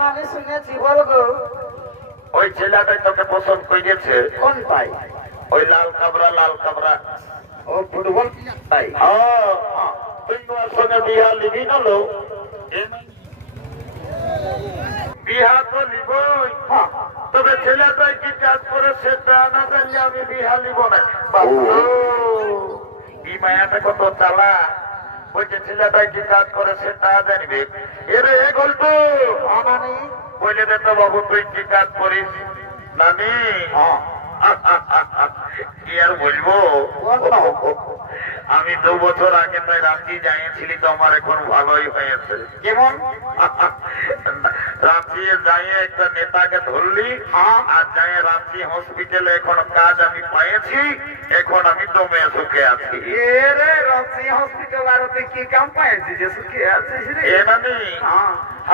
আমি শুনেছি বলবো ওই ছেলেটাই তোকে পছন্দ করেছে কোন পাই ওই লাল কাবরা ও ফুটবল পাই তুই ওর সঙ্গে বিহা লিবি না লো বিহা তো লিবই তবে ছেলেটাই কি কাজ করে সেটা না জানলে আমি বিহা লিব না মায়াটা কত চালা, বলছে ছেলেটাই কি কাজ করে সেটা জানবে। এরে গল্প বলে দে তো বাবু, তুই কি কাজ করিস? নানি কি আর বলবো, আমি 2 বছর আগে তাই রাঁচি যাইছিলি তো আমার এখন ভালোই হয়েছে। কেমন? রাঁচি যাই একটা নেতাকে ধরলি আর যাই রাঁচি হসপিটালে এখন কাজ আমি পাইছি, এখন আমি দমে সুখে আছি। রাঁচি হসপিটাল আর তুই কি কাম পাইছি যে সুখে আছিস রে? এ নানি,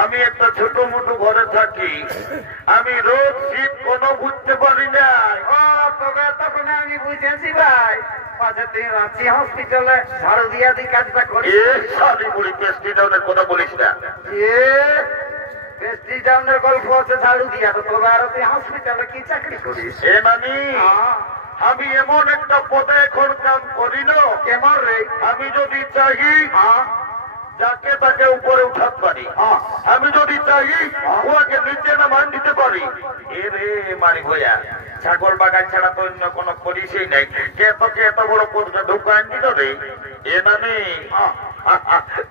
আমি একটা ছোট মোটো ঘরে থাকি, আমি রোজ শীত কোনো বুঝতে পারি না। তবে তখন আমি বুঝেছি ভাই, তুই রাঁচি হসপিটালে ঝাড়ু দিয়া দি কাজটা করিস। সারি বুড়ি পেস্টি ডাউনের কথা বলিস না। পেস্টি ডাউনের গল্প আছে ঝাড়ু দিয়া, তো তবে আর তুই হসপিটালে কি চাকরি করিস? এ নানি, আমি এমন একটা পদে এখন কাম করি না। কেমন রে? আমি যদি চাই যাকে তাকে উপরে উঠাতে পারি, আমি যদি চাই ওকে নিচে নামান দিতে পারি। এ রে মারি ভয়া, ছাগল বাগান ছাড়া তো অন্য কোনো পরিচয় নেই। কে তোকে এত বড় পদে ঢুকান দিল রে? এ নানি,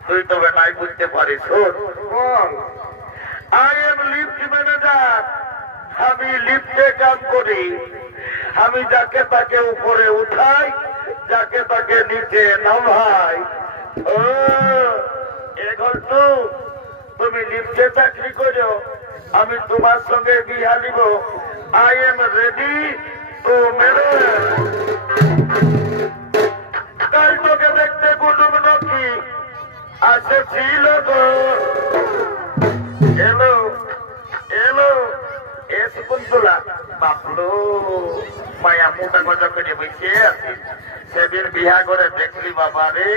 তুই তবে নাই বুঝতে পারিস। বল। আই এম লিফট ম্যানেজার, আমি লিফটে কাম করি। আমি যাকে তাকে উপরে উঠাই, যাকে তাকে নিচে নামাই। ও এখন তো তুমি লিফটে চাকরি করো, আমি তোমার সঙ্গে বিয়া নিব। I am ready to marriage. তাই তোকে দেখতে কুটুম নাকি আসেছিল গো। এলো এলো এসে কুন্তলা বাপলো, মায়া মোটা গজা করে বসে আছে। সেদিন বিয়া করে দেখলি বাবা রে,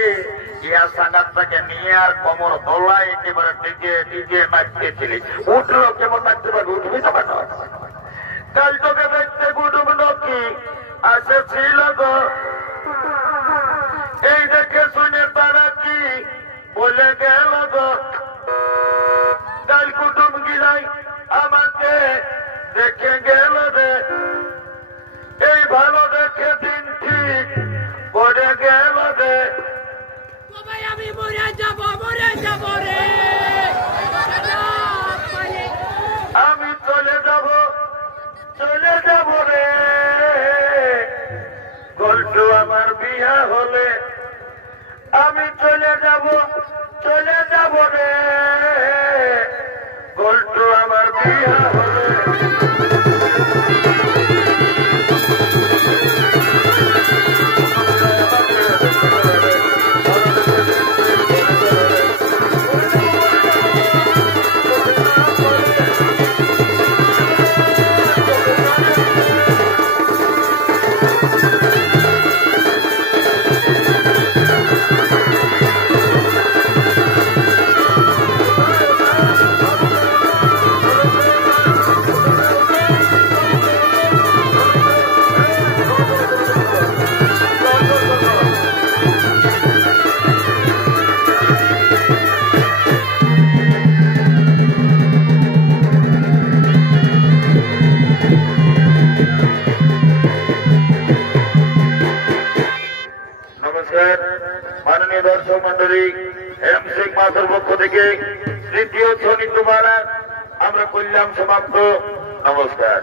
ইয়া সাঙ্গাতটাকে নিয়ে আর কোমর দোলায় একেবারে ডিজে ডিজে নাচতেছিলি। উঠলো কেমন নাচতে পারবে? উঠবি তো কেন? কাল তোকে দেখতে কুটুম নাকি আসেছিল গো। এই দেখে শুনে তারা কি বলে গেল গো। কাল কুটুম গিলাই আমাকে দেখে গেল রে, এই ভালো দেখে দিন ঠিক পড়ে গেল রে। আমি মরে যাব রে, আমি চলে যাব রে। গল্টু আমার বিয়া হলে আমি চলে যাব রে। গল্টু আমার বিয়া হলে মাননীয় দর্শক মন্ডলী, এম সিং মাসের পক্ষ থেকে তৃতীয় শনি তোমার আমরা কল্যাণ সমাপ্ত। নমস্কার।